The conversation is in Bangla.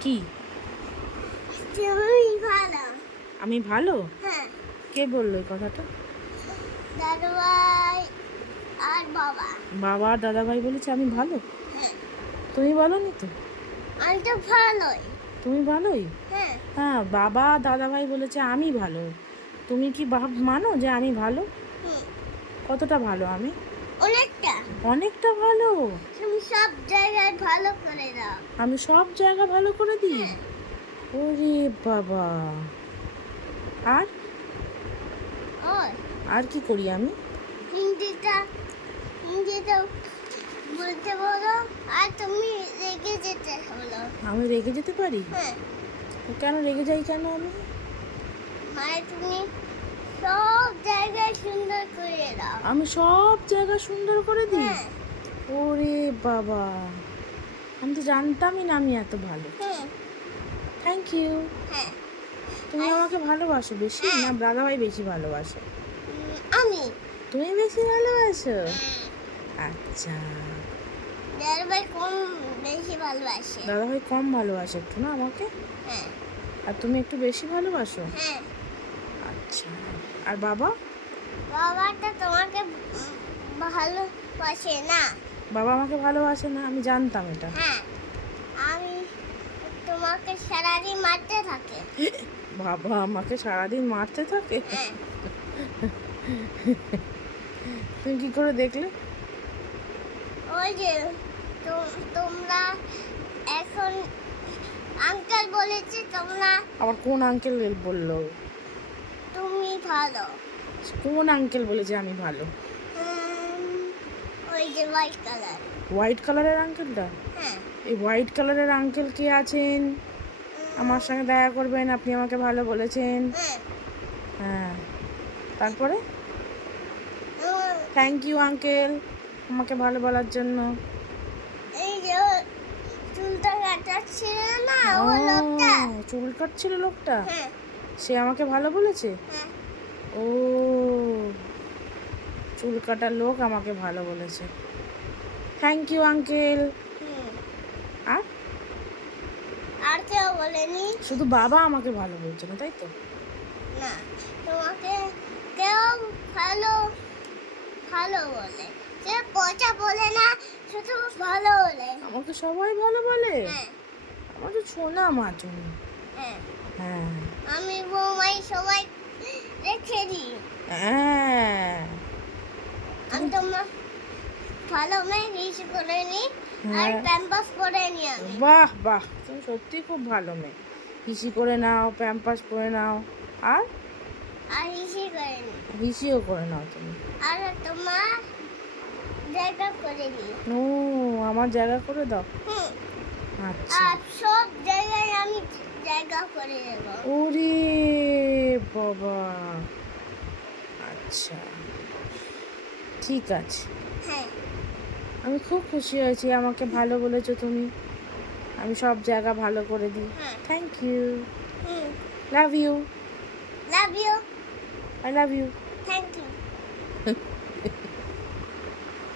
কি? তুমি আমি ভালো? হ্যাঁ। কে বলল এই কথাটা? আর বাবা। বাবা আর দাদাভাই বলেছে আমি ভালো? হ্যাঁ। তুমি বলো নি তো? আমি তো ভালোই। তুমি ভালোই? হ্যাঁ। হ্যাঁ বাবা দাদাভাই বলেছে আমি ভালো। তুমি কি ভাব মানো যে আমি ভালো? কতটা ভালো আমি? অনেকটা। অনেকটা ভালো? তুমি সব জায়গায় ভালো করে দাও। আমি সব জায়গা ভালো করে দিই? হ্যাঁ। ওরে বাবা। আর? আর কি করি আমি? হিন্দিটা হিন্দিটা বলতে বলো আর তুমি রেগে যেতে হলো আমি রেগে যেতে পারি? হ্যাঁ। কেন রেগে যাই কেন আমি? মানে তুমি সব জায়গায় সুন্দর করে দাও। আমি সব জায়গা সুন্দর করে দিই? হ্যাঁ। ওরে বাবা আমি তো জানতামই না আমি এত ভালো। থ্যাংক ইউ হ্যাঁ। তুমি আমাকে ভালোবাসো বেশি না দাদা ভাই বেশি ভালোবাসে? আমি। তুমি বেশি ভালোবাসো? আচ্ছা। দাদাভাই কম বেশি ভালোবাসে। দাদা ভাই কম ভালোবাসে একটু না আমাকে? হ্যাঁ। আর তুমি একটু বেশি ভালোবাসো? হ্যাঁ। আচ্ছা। আর বাবা? বাবাটা তোমাকে ভালোবাসে না। বাবা আমাকে ভালোবাসে না আমি জানতাম এটা। হ্যাঁ আমি তোমাকে সারাদিন মারতে থাকে। বাবা আমাকে সারাদিন মারতে থাকে? হ্যাঁ। তুমি কি করে দেখলে? ওই যে তোমরা এখন আঙ্কেল বলেছে তোমরা আবার কোন আঙ্কেল বলল? তুমি ভালো। কোন আঙ্কেল বলেছে আমি ভালো? ওই যে হোয়াইট কালার হোয়াইট কালারের আঙ্কেলটা হ্যাঁ। এই হোয়াইট কালারের আঙ্কেল কে আছেন? আমার সঙ্গে দেখা করবেন আপনি আমাকে ভালো বলেছেন। হ্যাঁ। হ্যাঁ। তারপরে? থ্যাংক ইউ আঙ্কেল আমাকে ভালো বলার জন্য। এই যে চুলটা কাটাচ্ছিল না ও লোকটা? চুল কাটছিল লোকটা? হ্যাঁ। সে আমাকে ভালো বলেছে? হ্যাঁ। ও। চুল কাটার লোক আমাকে ভালো বলেছে। Thank you uncle. আর? আর কেউ বলেনি। শুধু বাবা আমাকে ভালো বলছে না তাই তো? না তোমাকে কেউ ভালো ভালো বলে। সে পচা বলে না শুধু ভালো বলে। আমাকে সবাই ভালো বলে? হ্যাঁ। আমার তো সোনা মা তুমি হ্যাঁ। হ্যাঁ। আমি বৌমাই সবাই রেখে দিই। হ্যাঁ আমি তোমার করে নি আর হ্যাঁ। প্যাম্পাস নি আমি। বাহ বাহ তুমি সত্যি খুব ভালো মেয়ে। হিসি করে নাও প্যাম্পাস করে নাও আর? আর হিসি করে নি। হিসিও করে নাও তুমি। আর তোমার জায়গা করে নি। ও আমার জায়গা করে দাও? আচ্ছা। সব জায়গায় আমি জায়গা করে দেবো। ওরে বাবা। আচ্ছা। ঠিক আছে। হ্যাঁ। আমি খুব খুশি হয়েছি আমাকে ভালো বলেছ তুমি। আমি সব জায়গা ভালো করে দিই। Thank you love you love you I love you thank you